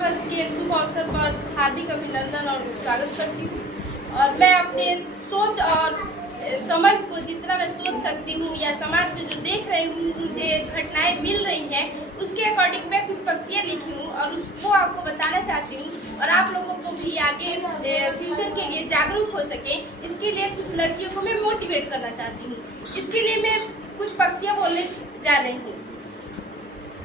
के शुभ अवसर पर हार्दिक अभिनंदन और स्वागत करती हूँ। और मैं अपने सोच और समझ को जितना मैं सोच सकती हूँ या समाज में जो देख रही हूँ, मुझे घटनाएं मिल रही हैं, उसके अकॉर्डिंग मैं कुछ पंक्तियाँ लिखी हूँ और उसको आपको बताना चाहती हूँ। और आप लोगों को भी आगे फ्यूचर के लिए जागरूक हो सके, इसके लिए कुछ लड़कियों को मैं मोटिवेट करना चाहती हूँ। इसके लिए मैं कुछ पंक्तियाँ बोलने जा रही हूँ।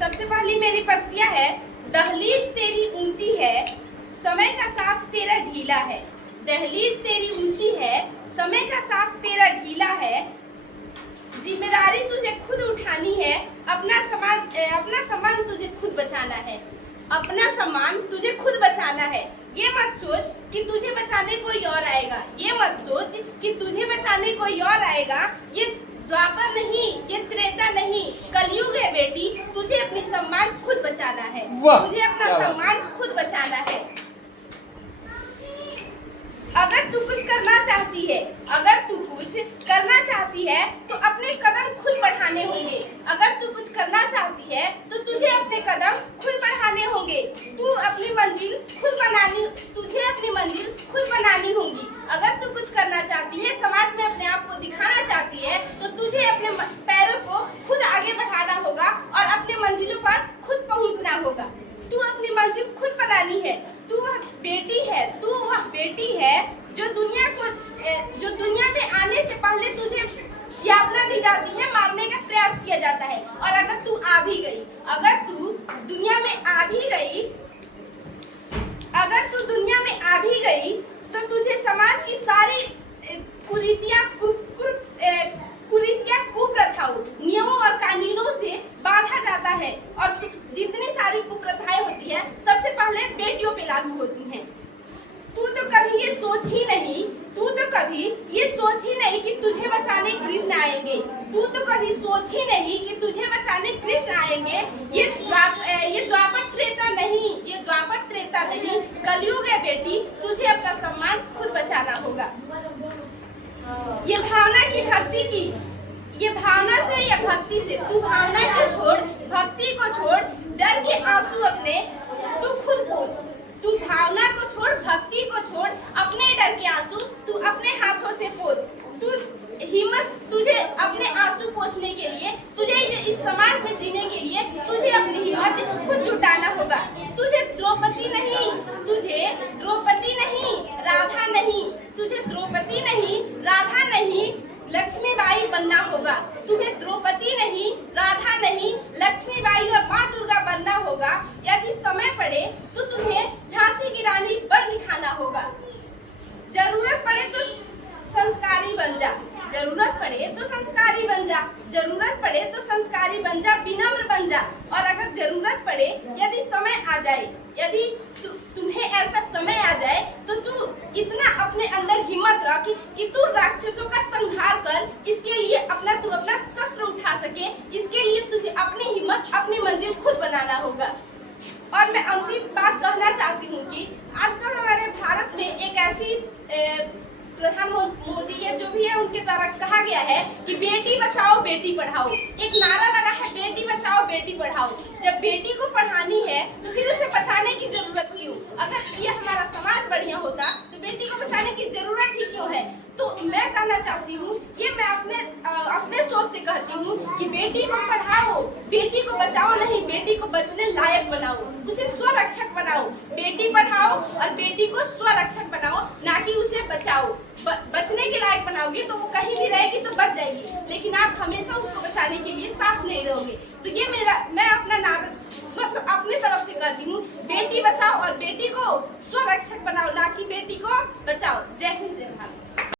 सबसे पहली मेरी पंक्तियाँ है, दहलीज तेरी ऊंची है, समय का साथ तेरा ढीला है। दहलीज तेरी ऊंची है, समय का साथ तेरा ढीला है। जिम्मेदारी तुझे खुद उठानी है, अपना सामान तुझे खुद बचाना है। अपना सामान तुझे खुद बचाना है। ये मत सोच कि तुझे बचाने कोई और आएगा। ये मत सोच कि तुझे बचाने कोई और आएगा। ये द्वापर नहीं, ये त्रेता नहीं, कलयुग है बेटी। तुझे अपनी सम्मान खुद बचाना है। तुझे अपना सम्मान खुद बचाना है। अगर तू कुछ करना चाहती है, अगर तू कुछ करना चाहती है तो अपने कदम खुद बढ़ाने होंगे। अगर तू कुछ करना चाहती है तो तुझे अपने कदम खुद बढ़ाने होंगे। तुझे अपनी मंजिल खुद बनानी होगी। अगर तू कुछ करना चाहती है, समाज में अपने आप को दिखाना चाहती है, तो तुझे अपने पैरों को खुद आगे बढ़ाना होगा और अपने मंजिलों पर खुद पहुंचना होगा। तू अपनी मंजिल खुद बनानी है। तू वह बेटी है, तू वह बेटी है जो दुनिया में आने से पहले तुझे यातना दी जाती है, मारने का प्रयास किया जाता है। और अगर तू आ भी गई, अगर तू दुनिया में आ भी गई, तो तुझे समाज की सारी कुरीतियां, कुप्रथाओं, नियमों और कानूनों से बांधा जाता है। और जितनी सारी कुप्रथाएं होती है, सबसे पहले बेटियों पे लागू होती हैं। तू तो कभी ये सोच ही नहीं कि तुझे बचाने कृष्ण आएंगे। तू तो कभी सोच ही नहीं कि तुझे बचाने कृष्ण आएंगे। ये द्वापर त्रेता नहीं, कलयुग है बेटी। तुझे अपना सम्मान खुद बचाना होगा। ये भावना से या भक्ति से, तू भावना को छोड़, भक्ति को छोड़, डर के आंसू अपने तू खुद पोंछ। तू भावना को छोड़, भक्ति को छोड़, अपने डर के आंसू तू अपने हाथों से पोंछ। तुझे अपने आंसू पोंछने के लिए, तुझे इस समाज में जीने के लिए तुझे अपनी हिम्मत खुद जुटाना होगा। तुझे द्रौपदी नहीं, राधा नहीं, लक्ष्मीबाई बनना होगा। तुम्हें द्रौपदी नहीं, राधा नहीं, लक्ष्मीबाई और माँ दुर्गा बनना होगा। यदि समय पड़े तो तुम्हें झांसी की रानी बन दिखाना होगा। जरूरत पड़े तो संस्कारी बन जा, विनम्र बन जा। और अगर जरूरत पड़े, यदि समय आ जाए, यदि तुम्हें ऐसा समय आ जाए, तो तू इतना अपने अंदर हिम्मत रख कि तू राक्षसों का संहार कर। इसके लिए तू अपना शस्त्र उठा सके। इसके लिए तुझे अपनी हिम्मत, अपनी मंजिल खुद बनाना होगा। और मैं अंतिम बात कहना चाहती हूँ कि आजकल हमारे भारत में एक ऐसी प्रधानमंत्री मोदी या जो भी है, उनके द्वारा कहा गया है कि बेटी बचाओ बेटी पढ़ाओ। एक नारा लगा है, बेटी बचाओ बेटी पढ़ाओ। जब बेटी को पढ़ानी है तो फिर उसे बचाने की जरूरत क्यों? अगर ये हमारा समाज बढ़िया होता तो बेटी को बचाने की जरूरत ही क्यों है? तो मैं कहना चाहती हूँ, ये मैं अपने सोच से कहती हूँ कि बेटी को पढ़ाओ, बेटी को बचाओ नहीं, बेटी को बचने लायक बनाओ, उसे स्वरक्षक बनाओ। बेटी पढ़ाओ और बेटी को स्वरक्षक बनाओ, ना कि उसे बचाओ। बचने के लायक बनाओगे तो वो कहीं भी रहेगी तो बच जाएगी, लेकिन आप हमेशा उसको बचाने के लिए साथ नहीं रहोगे। तो ये मैं अपना नारा अपने तरफ से कहती हूँ